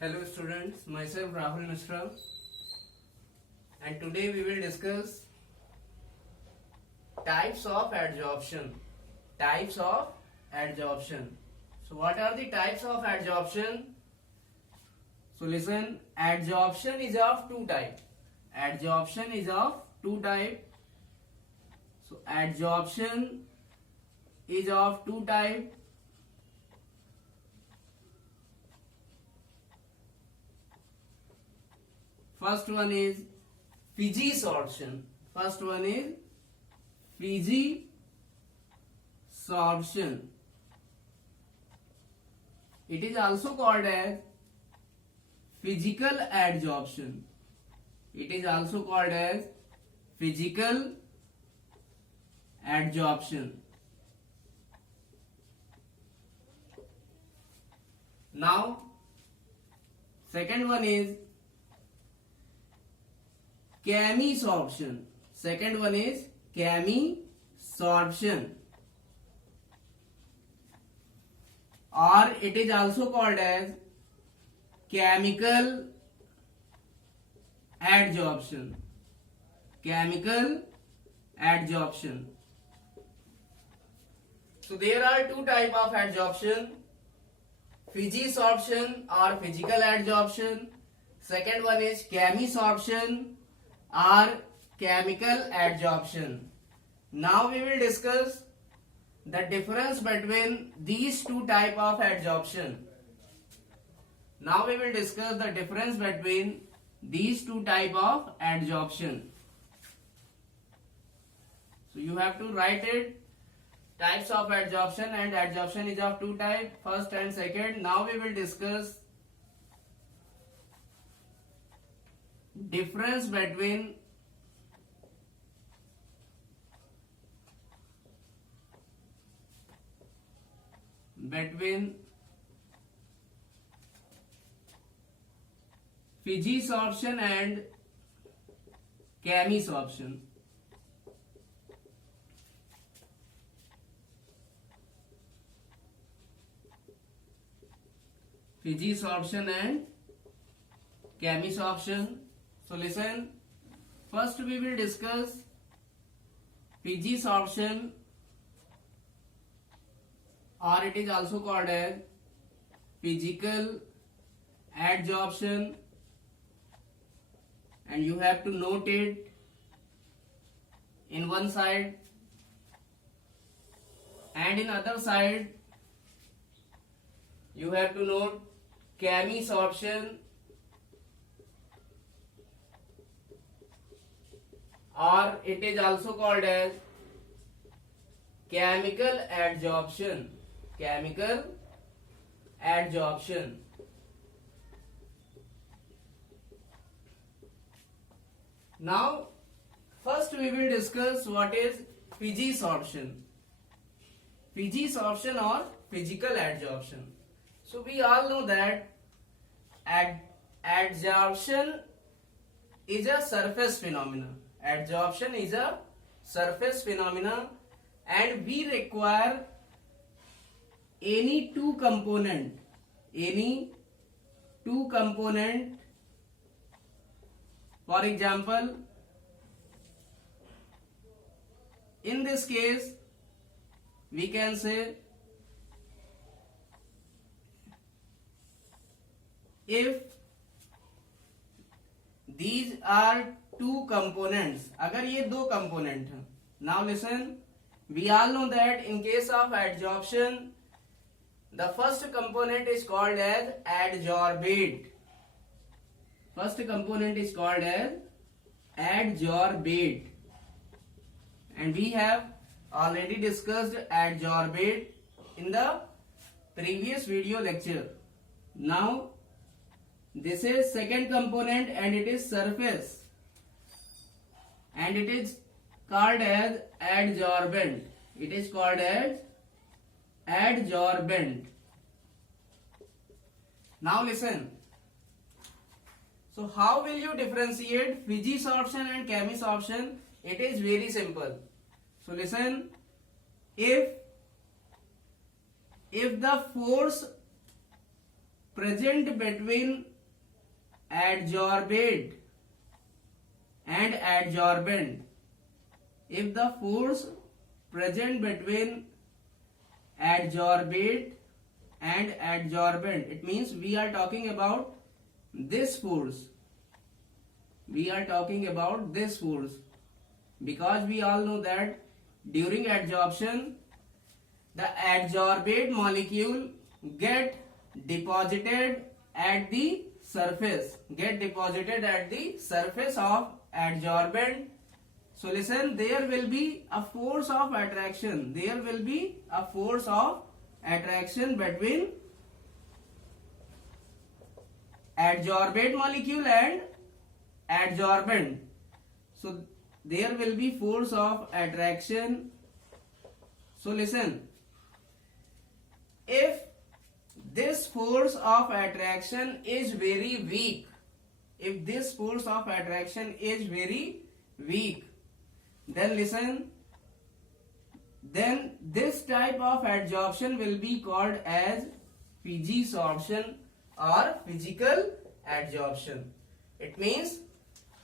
Hello students, myself Rahul Mishra, and today we will discuss types of adsorption. Types of adsorption. So what are the types of adsorption? So listen, adsorption is of two types. Adsorption is of two types. So adsorption is of two types. First one is Fiji sorption. First one is Fiji sorption. It is also called as physical adsorption. It is also called as physical adsorption. Now, second one is chemisorption. Second one is chemisorption, or it is also called as chemical adsorption. Chemical adsorption. So there are two types of adsorption: Fiji sorption or physical adsorption. Second one is chemisorption or chemical adsorption. Now we will discuss the difference between these two types of adsorption. Now we will discuss the difference between these two types of adsorption. So you have to write it, types of adsorption, and adsorption is of two types, first and second. Now we will discuss difference between Fiji sorption and chemisorption. Fiji sorption and chemisorption. So listen, first we will discuss Fiji sorption, or it is also called as physical adsorption, and you have to note it in one side, and in other side you have to note chemisorption, or it is also called as chemical adsorption. Chemical adsorption. Now, first we will discuss what is Fiji sorption. Fiji sorption or physical adsorption. So we all know that adsorption is a surface phenomenon. Adsorption is a surface phenomenon, and we require any two component. For example, in this case, we can say if these are two components, अगर ये दो component हैं. Now listen, we all know that in case of adsorption, the first component is called as adsorbate. First component is called as adsorbate, and we have already discussed adsorbate in the previous video lecture. Now this is second component, and it is surface, and it is called as adsorbent. It is called as adsorbent. Now listen. So how will you differentiate Fiji sorption and chemisorption? It is very simple. So listen, if the force present between adsorbate and adsorbent. If the force present between adsorbate and adsorbent, it means we are talking about this force. We are talking about this force because we all know that during adsorption the adsorbate molecule get deposited at the surface of adsorbent. So listen, there will be a force of attraction. There will be a force of attraction between adsorbate molecule and adsorbent. So there will be force of attraction. So listen, if this force of attraction is very weak, if this force of attraction is very weak, then listen, then this type of adsorption will be called as physisorption or physical adsorption. It means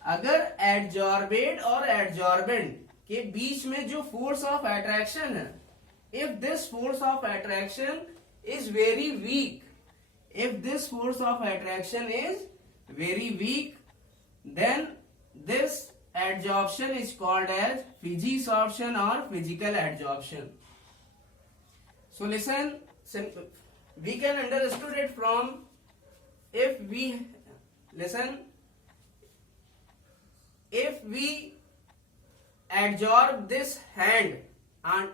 अगर adsorbate और adsorbent के बीच में जो force of attraction है, if this force of attraction is very weak, if this force of attraction is very weak, then this adsorption is called as physisorption or physical adsorption. So listen, we can understood it from, if we listen, if we adsorb this hand and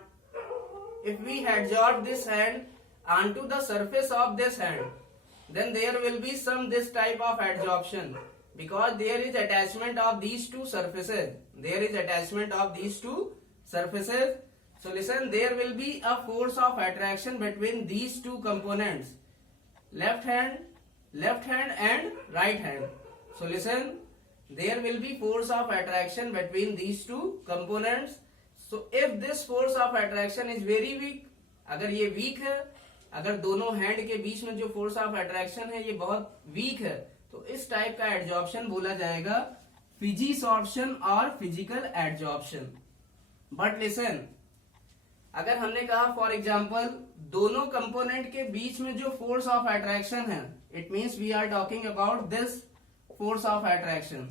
if we adsorb this hand onto the surface of this hand, then there will be some this type of adsorption because there is attachment of these two surfaces. There is attachment of these two surfaces. So listen, there will be a force of attraction between these two components, left hand and right hand. So listen, there will be force of attraction between these two components. So if this force of attraction is very weak, अगर ये weak है, अगर दोनों hand के बीच में जो force of attraction है ये बहुत वीक है, तो इस टाइप का एडजॉर्प्शन बोला जाएगा फिजिसॉर्प्शन और फिजिकल एडजॉर्प्शन. बट लिसन, अगर हमने कहा फॉर एग्जांपल दोनों कंपोनेंट के बीच में जो फोर्स ऑफ अट्रैक्शन है, it means we are talking about this force of attraction.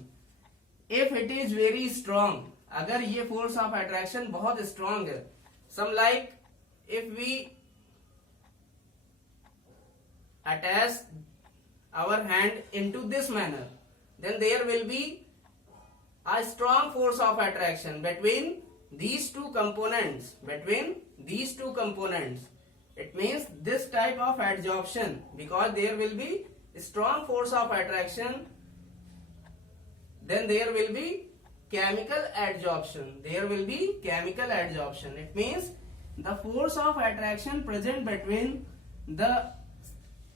If it is very strong, अगर ये फोर्स ऑफ अट्रैक्शन बहुत स्ट्रांग है, some like if we attach our hand into this manner, then there will be a strong force of attraction between these two components. It means this type of adsorption, because there will be strong force of attraction, then there will be chemical adsorption. It means the force of attraction present between the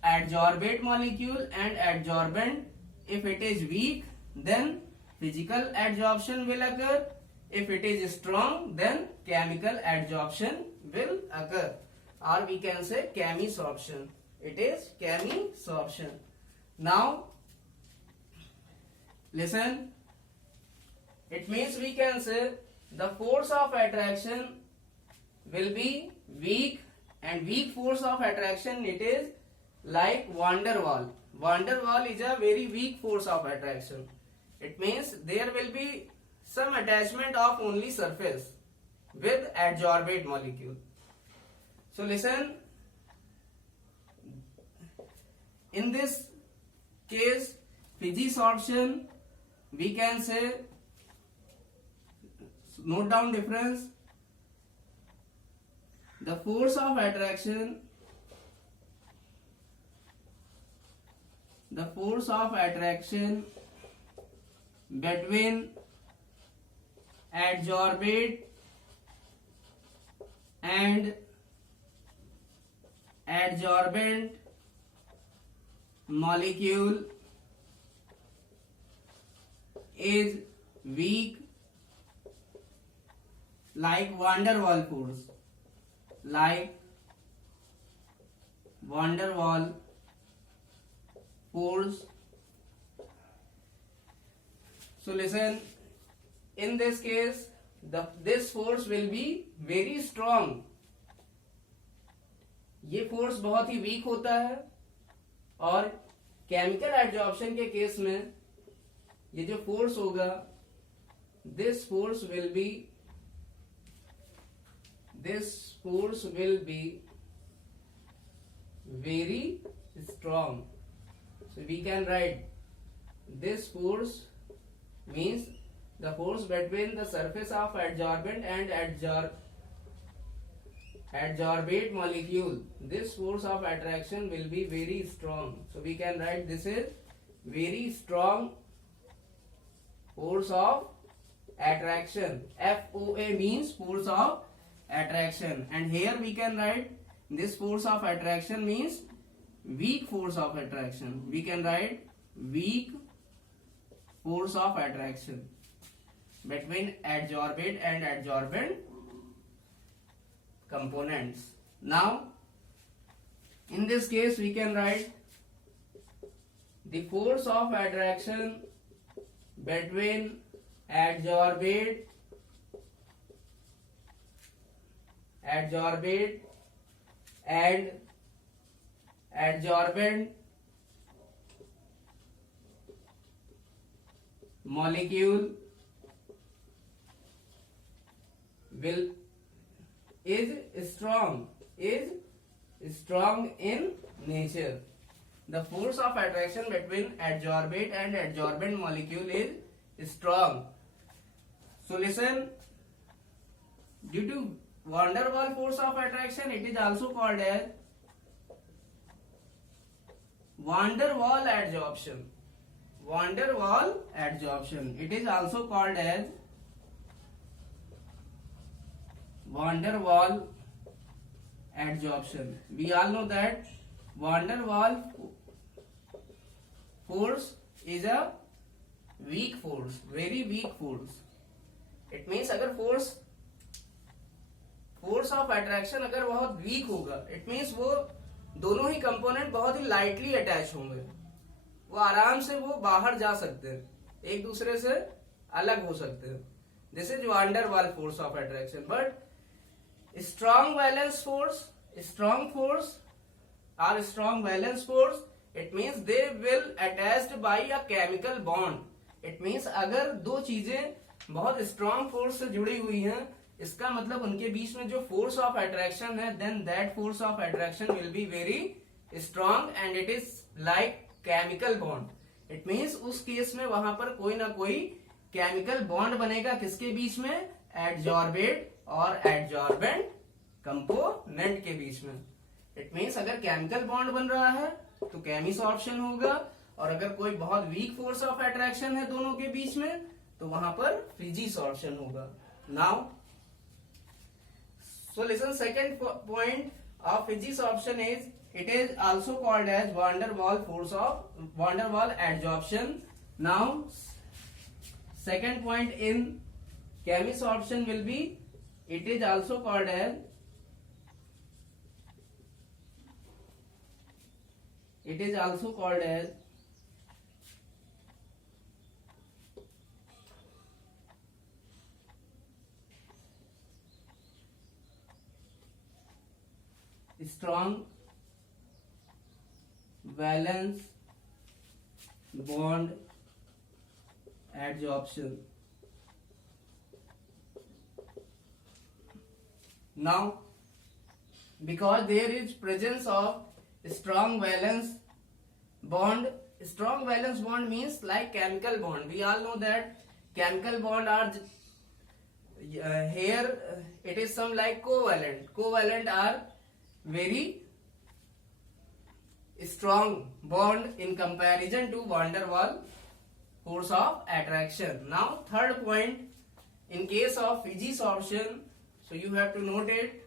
adsorbate molecule and adsorbent, if it is weak, then physical adsorption will occur. If it is strong, then chemical adsorption will occur, or we can say chemisorption. It is chemisorption. Now listen, it means we can say the force of attraction will be weak, and weak force of attraction, it is like van der Waal. Van der Waal is a very weak force of attraction. It means there will be some attachment of only surface with adsorbate molecule. So listen, in this case physisorption, we can say, note down difference, the force of attraction between adsorbate and adsorbent molecule is weak, like van der Waal force, like van der Waal force. So listen, in this case, this force will be very strong. ये force बहुत ही week होता है, और chemical adsorption के case में ये जो force होगा, this force will be very strong. So we can write this force means the force between the surface of adsorbent and adsorbate molecule. This force of attraction will be very strong. So we can write this is very strong force of attraction. FOA means force of attraction, and here we can write this force of attraction means weak force of attraction. We can write weak force of attraction between adsorbate and adsorbent components. Now in this case we can write the force of attraction between adsorbate and adsorbent molecule is strong in nature. The force of attraction between adsorbate and adsorbent molecule is strong. So listen, due to van der Waals force of attraction, it is also called as van der Waals adsorption. Van der Waals adsorption. It is also called as van der Waals adsorption. We all know that van der Waals force is a weak force, very weak force. It means अगर force of attraction अगर बहुत week होगा, it means वो दोनों ही component बहुत ही lightly attach होंगे, वो आराम से वो बाहर जा सकते हैं, एक दूसरे से अलग हो सकते हैं. This is van der Waals force of attraction. But strong valence force it means they will attached bye a chemical bond. It means अगर दो चीजें बहुत स्ट्रॉन्ग फोर्स से जुड़ी हुई हैं, इसका मतलब उनके बीच में जो फोर्स ऑफ अट्रैक्शन है, then that force of attraction will be very strong and it is like chemical bond. It means उस केस में वहां पर कोई ना कोई केमिकल बॉन्ड बनेगा, किसके बीच में? एडजॉर्बेट और एडजॉर्बेंट कंपोनेंट के बीच में. इट मीन्स अगर केमिकल बॉन्ड बन रहा है तो केमिसॉर्प्शन होगा, और अगर कोई बहुत वीक फोर्स ऑफ अट्रैक्शन है दोनों के बीच में तो वहां पर फिजिसॉर्प्शन होगा. Now so listen, second point of fijisorption is it is also called as van der Waals force of van der Waals adsorption. Now second point in chemisorption will be it is also called as strong valence bond adsorption. Now because there is presence of strong valence bond means like chemical bond. We all know that chemical bond are here it is some like covalent are very strong bond in comparison to van der Waals force of attraction. Now third point, in case of fijisorption, so you have to note it,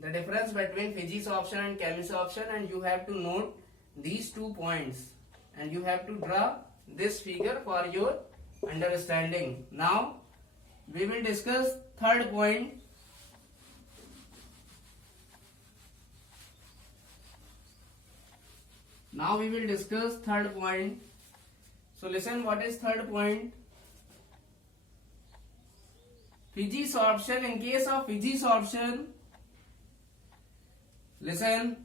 the difference between fijisorption and chemisorption, and you have to note these 2 points, and you have to draw this figure for your understanding. Now we will discuss third point. Now we will discuss third point. So listen, what is third point? Physisorption. In case of physisorption, listen,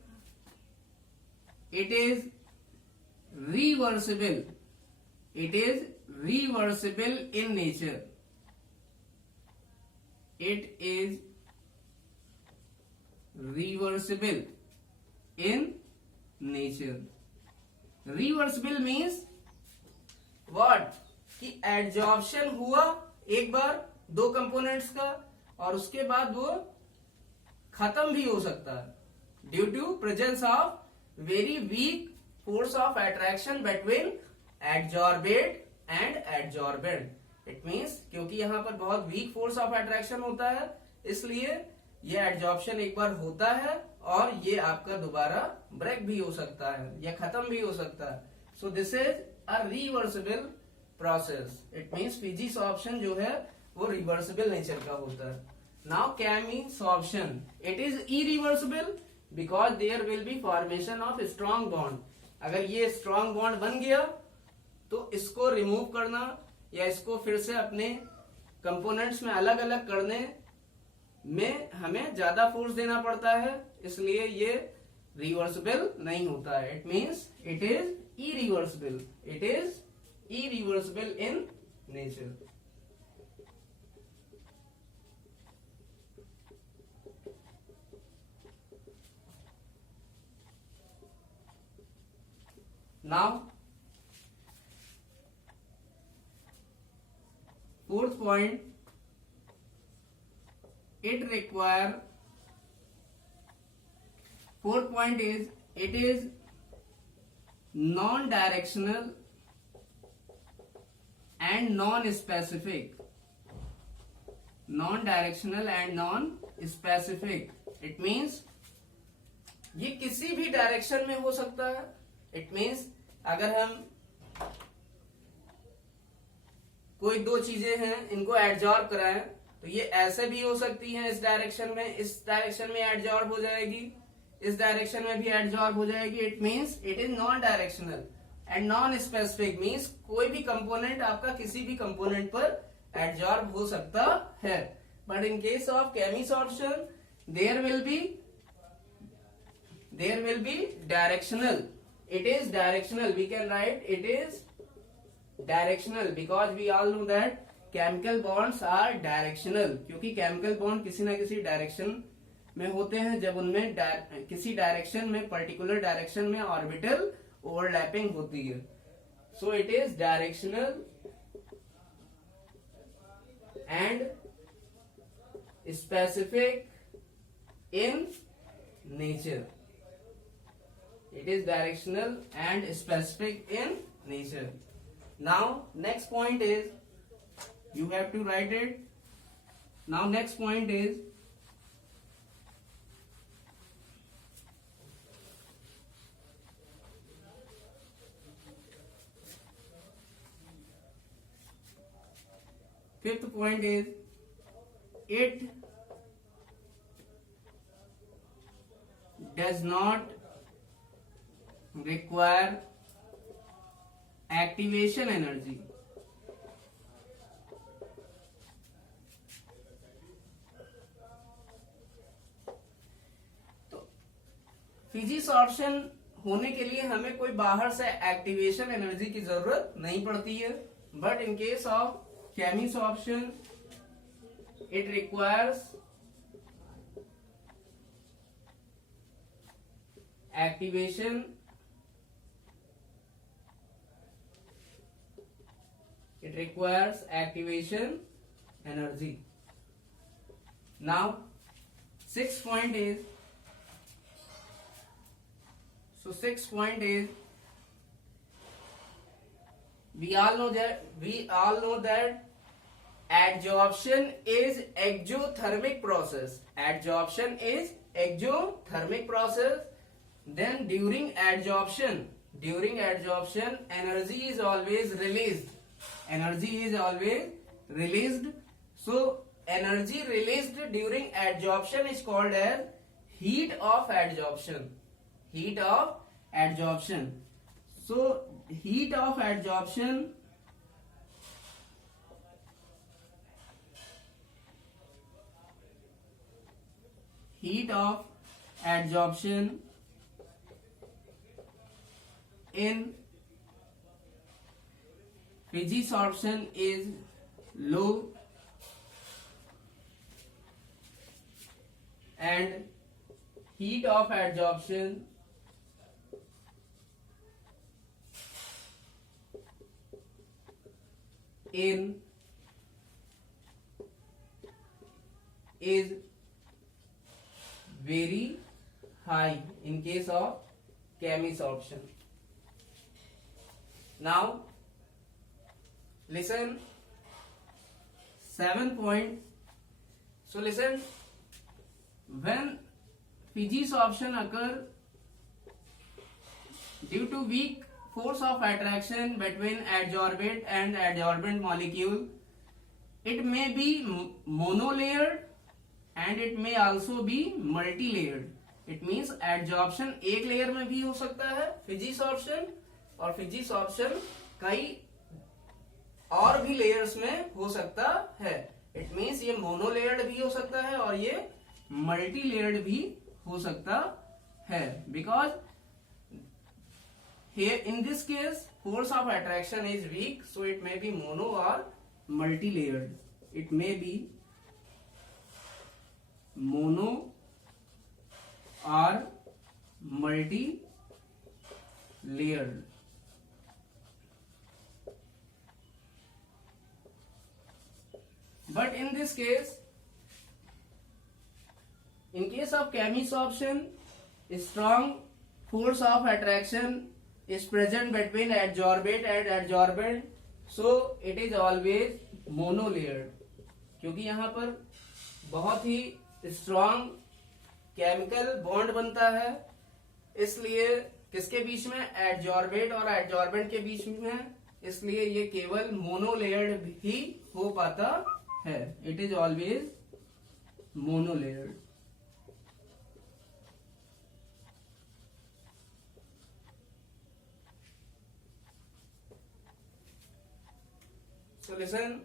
it is reversible. It is reversible in nature. It is reversible in nature. Reversible means what? कि adsorption हुआ एक बार दो components का और उसके बाद वो खत्म भी हो सकता है due to presence of very weak force of attraction between adsorbate and adsorbent. It means क्योंकि यहाँ पर बहुत वीक फोर्स ऑफ अट्रैक्शन होता है, इसलिए ये एडजॉर्प्शन एक बार होता है और ये आपका दोबारा ब्रेक भी हो सकता है या खत्म भी हो सकता है. So this is a reversible process. It means physisorption जो है वो रिवर्सिबल नेचर का होता है. Now chemisorption, it is irreversible because there will be formation of strong bond. अगर ये स्ट्रॉन्ग बॉन्ड बन गया तो इसको रिमूव करना या इसको फिर से अपने कंपोनेंट्स में अलग अलग करने में हमें ज्यादा फोर्स देना पड़ता है, इसलिए ये रिवर्सिबल नहीं होता है. It means it is irreversible. It is irreversible in nature. Now fourth point, fourth point is it is non-directional and non-specific. Non-directional and non-specific. It means ये किसी भी डायरेक्शन में हो सकता है. इट मीन्स अगर हम कोई दो चीजें हैं इनको एडजॉर्ब कराएं तो ये ऐसे भी हो सकती हैं, इस डायरेक्शन में एडजॉर्ब हो जाएगी, इस डायरेक्शन में भी एडजॉर्ब हो जाएगी. It means it is non directional and non specific. Means कोई भी कंपोनेंट आपका किसी भी कंपोनेंट पर एडजॉर्ब हो सकता है. But in case of chemisorption there will be directional. It is directional. We can write it is directional because we all know that chemical bonds are directional. क्योंकि chemical bond किसी ना किसी direction में होते हैं जब उनमें किसी डायरेक्शन में पर्टिकुलर डायरेक्शन में ऑर्बिटल ओवरलैपिंग होती है. So it is directional and specific in nature. It is directional and specific in nature. Now next point is you have to write it. Now next point is fifth point is it does not require activation energy. तो फिजिसॉर्प्शन होने के लिए हमें कोई बाहर से activation energy की जरूरत नहीं पड़ती है. But in case of chemisorption it requires activation. It requires activation energy. Now sixth point is we all know that adsorption is exothermic process. Adsorption is exothermic process. Then during adsorption energy is always released. So energy released during adsorption is called as heat of adsorption. Heat of adsorption. So heat of adsorption in physisorption is low and heat of adsorption in is very high in case of chemisorption. Now listen 7 point. So listen, when physisorption occur due to weak force of attraction between adsorbate and adsorbent molecule, it may be monolayered and it may also be multi-layered. It means adsorption एक layer में भी हो सकता है physisorption, और physisorption कई और भी लेयर्स में हो सकता है. इट मीन्स ये मोनोलेयर्ड भी हो सकता है और ये मल्टी लेयर्ड भी हो सकता है. Because here in this case force of attraction is weak, so it may be mono or multi layered. It may be mono or multi layered. But in this case, in case of chemisorption, strong force of attraction is present between adsorbate and adsorbent, so it is always monolayered. क्योंकि यहाँ पर बहुत ही strong chemical bond बनता है, इसलिए किसके बीच में, adsorbate और एडजॉर्बेंट के बीच में, इसलिए ये केवल मोनोलेयर्ड ही हो पाता है. It is always monolayered. So listen.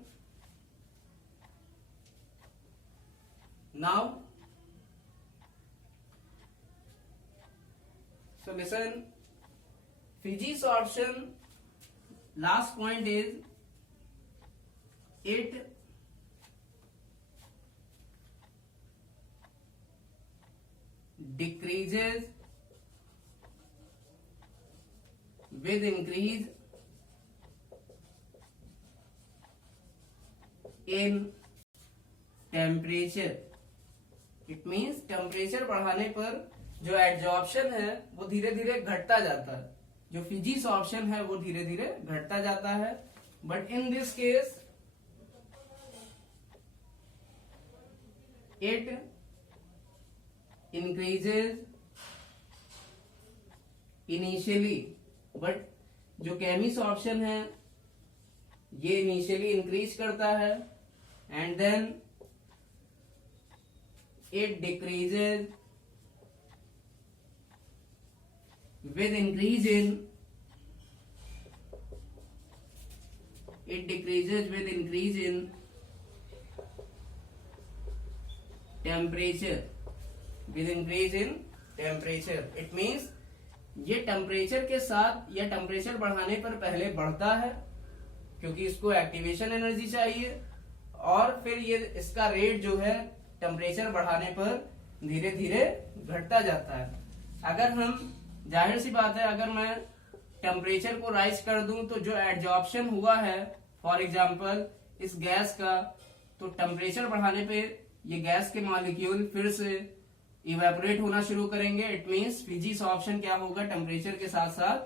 Now, so listen. Physisorption, last point is it decreases with increase in temperature. It means temperature बढ़ाने पर जो एडजॉर्प्शन है वो धीरे धीरे घटता जाता है, जो फिजिसॉर्प्शन है वो धीरे धीरे घटता जाता है. But in this case it increases initially. But जो केमिसॉर्प्शन है ये इनिशियली इंक्रीज करता है and then it decreases with increase in temperature. With increase in temperature, it means ये टेम्परेचर के साथ या टेम्परेचर बढ़ाने पर पहले बढ़ता है क्योंकि इसको एक्टिवेशन एनर्जी चाहिए, और फिर ये इसका रेट जो है टेम्परेचर बढ़ाने पर धीरे धीरे घटता जाता है. अगर हम, जाहिर सी बात है, अगर मैं टेम्परेचर को राइज कर दूं तो जो एडजॉर्प्शन हुआ है फॉर एग्जांपल इस गैस का, तो टेम्परेचर बढ़ाने पे ये गैस के मॉलिक्यूल फिर से इवेपोरेट होना शुरू करेंगे. इट मीन्स फिजिसॉर्प्शन क्या होगा, टेम्परेचर के साथ साथ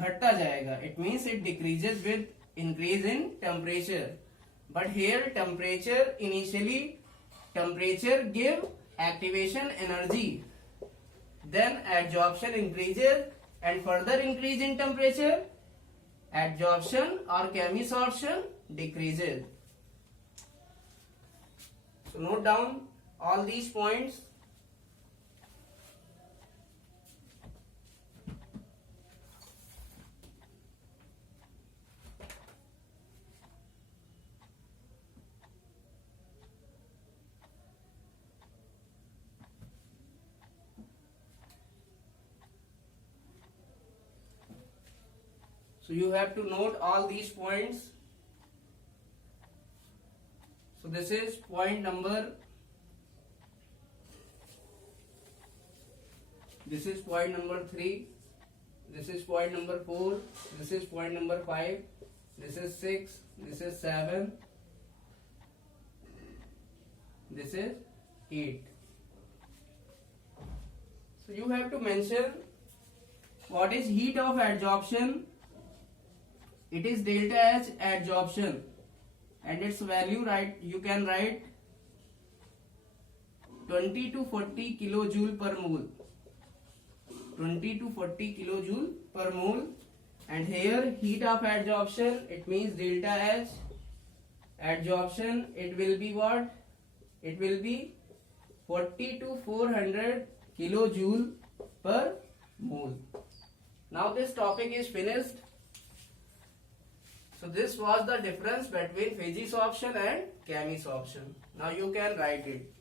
घटता जाएगा. It means it decreases with increase in temperature. But here temperature initially temperature give activation energy, then adsorption increases and further increase in temperature adsorption or chemisorption decreases. So note down all these points. So you have to note all these points. So this is point number, this is point number 3, this is point number 4, this is point number 5, this is 6, this is 7, this is 8. So you have to mention what is heat of adsorption. It is delta H adsorption, and its value, you can write 20 to 40 kilojoule per mole. 20 to 40 kilojoule per mole. And here heat of adsorption, it means delta H adsorption, it will be what? It will be 40 to 400 kilojoule per mole. Now this topic is finished. So this was the difference between Fiji sorption and chemi sorption. Now you can write it.